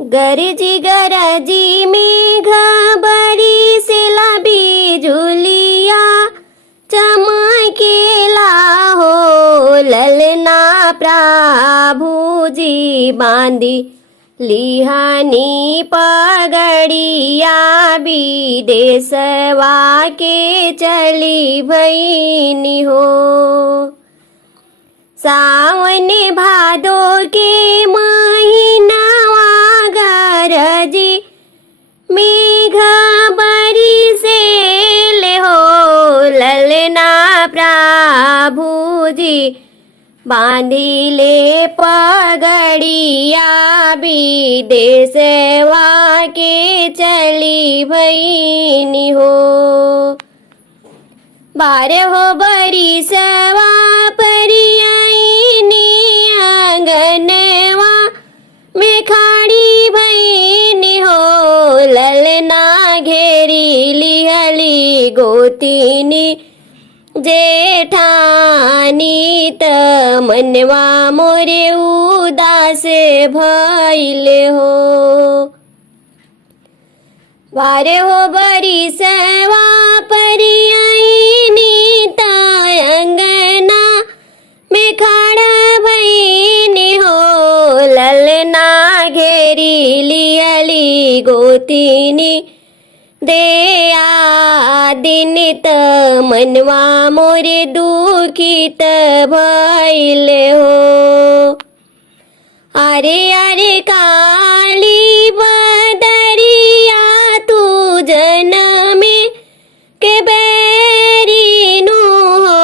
गरजी गरजी मेघ बरिसेला बिजुलिया चमकेला हो ललना प्रभुजी बांधी लिहानी पगड़िया विदेशवा के चली भईनी हो। सावन भादो के महीनावा गरजी मेघ बरिसेले हो ललना प्रभुजी बांधिले पगड़िया विदेशवा के चली भईनी हो। बारहो बरिसवा परियाईनी आंगनवा में खाड़ी भईनी हो ललना घेरी लिहली गोतिनी जेठानी त मनवा मोरे उदास भइले हो। बारे हो बरिसवा परियाईनी अंगना में खाड़ा भईनी हो ललना घेरी लियली गोतिनी देया दिन त मनवा मोरे दुखित भइले हो। अरे अरे काली बदरिया तू जनमे के बेरीनु हो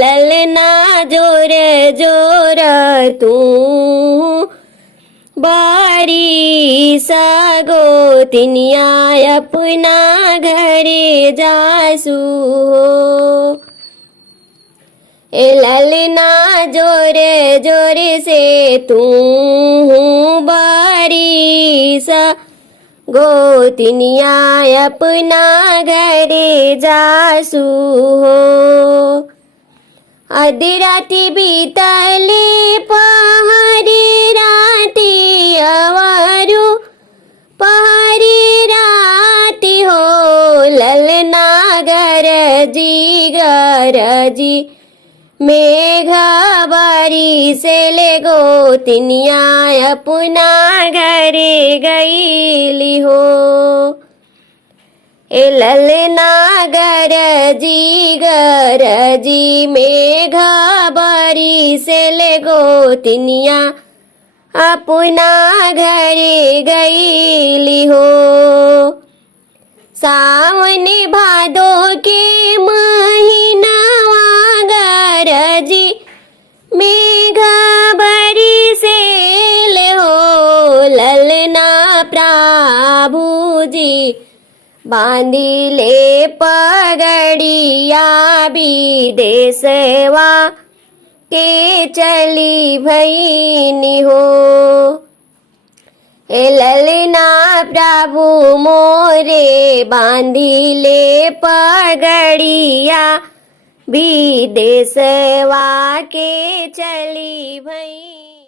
ललना जोर जोर तू बारी सगो तिनिया अपना घरे जासू हो। ए ललना जोरे जोरे से तू बारी गोतिनिया अपना घरे जासू हो। आधी राती बीतले पहाड़ी राती अवारू पहाड़ी राती हो ललना गरजी गरजी मेघ बरिसेले गोतिनिया अपना घरे गईली हो। ए ललना गरजी गरजी मेघ बरिसेले गोतिनिया अपना घरे गईली हो। सावन भादो के महीनावा गरजी मेघ बरिसेले हो ललना प्रभुजी बांधिले पगड़िया विदेशवा के चली भईनी हो। ए ललना प्रभु मोरे बांधिले पगड़िया विदेशवा के चली भई।